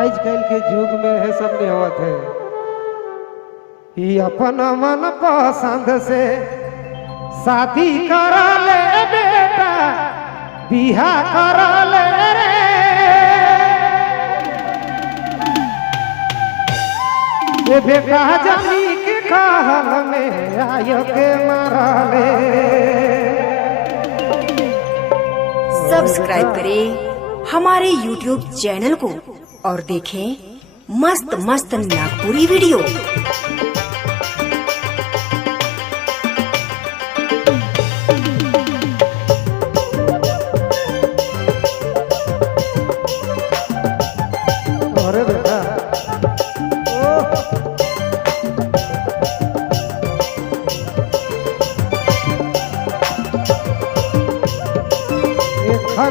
आजकल के युग में है सब नहीं होत है। ये अपन मन पसंद से शादी करा ले बेटा, बिहा करा ले रे। ये बेटा जानी के कहल में आयो के मारा ले। सब्सक्राइब करें हमारे YouTube चैनल को और देखें मस्त मस्त नागपुरी वीडियो। अरे बेटा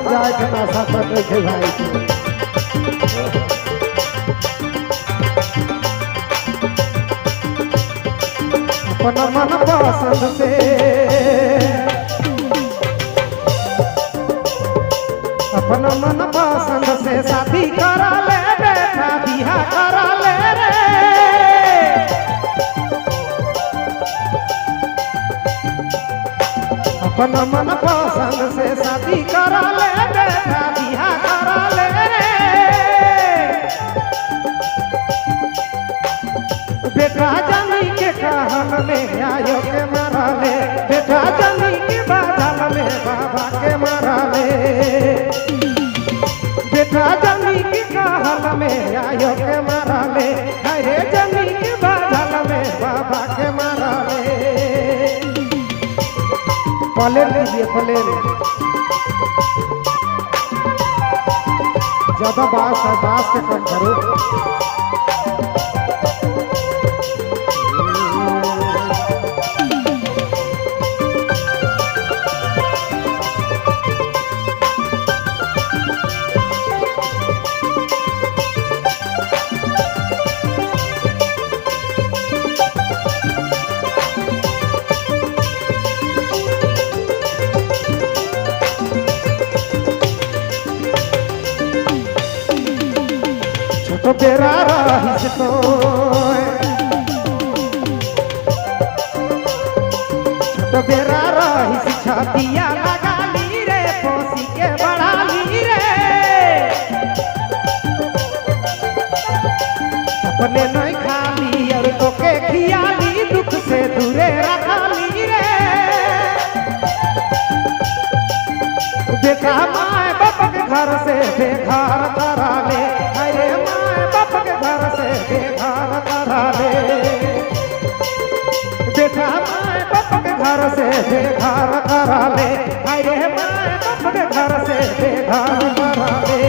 जाए के नाशा कर देखे भाई के। अपना मन पसंद से अपना मन पसंद से शादी करा ले बेटा, बिहा करा ले रे। अपना मन पसंद से शादी करा ले बेटा, बिहा करा ले रे। बेटा जानी के कहल में आयो के मारा ले, बेटा जानी के बादल में बाबा के मारा ले। बेटा जानी के कहल में आयो के मारा ले, अरे जानी के बादल में बाबा के मारा ले। प्लेन लीजिए प्लेन, ज्यादा बास है, बास के कम करो। तो बेरा रहिस तो छोटो बेरा रहिस छतिया लगा ली रे, पोसी के बढ़ा ली रे। अपने नहीं खाली और तो के खियाली, दुख से दूरे रखा ली रे। बेटा माए बाप के घर से बेघर करा ले, अरे माए बाप के घर से बेघर करा ले। बेटा माए बाप के घर से बेघर करा ले, अरे माए बाप के घर से बेघर करा ले।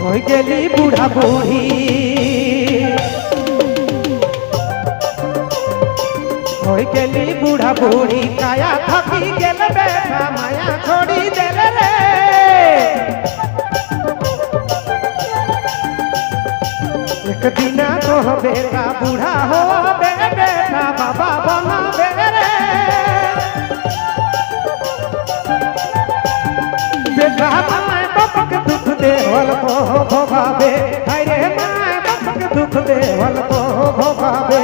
होई गेली बूढ़ा बूढ़ी, होई गेली बूढ़ा बूढ़ी, काया थकी गेल बेटा, माया छोड़ी देल रे। एक दिन तो बेटा बूढ़ा हो बे बेटा, बाबा बना बे रे। बेटा माए बाप के दुख देवल को भोगावे, अरे माए बाप के दुख देवल को भोगावे।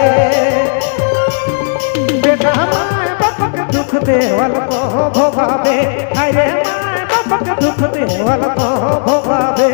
बेटा माए बाप के दुख देवल को भोगावे, अरे माए बाप के दुख देवल को भोगावे।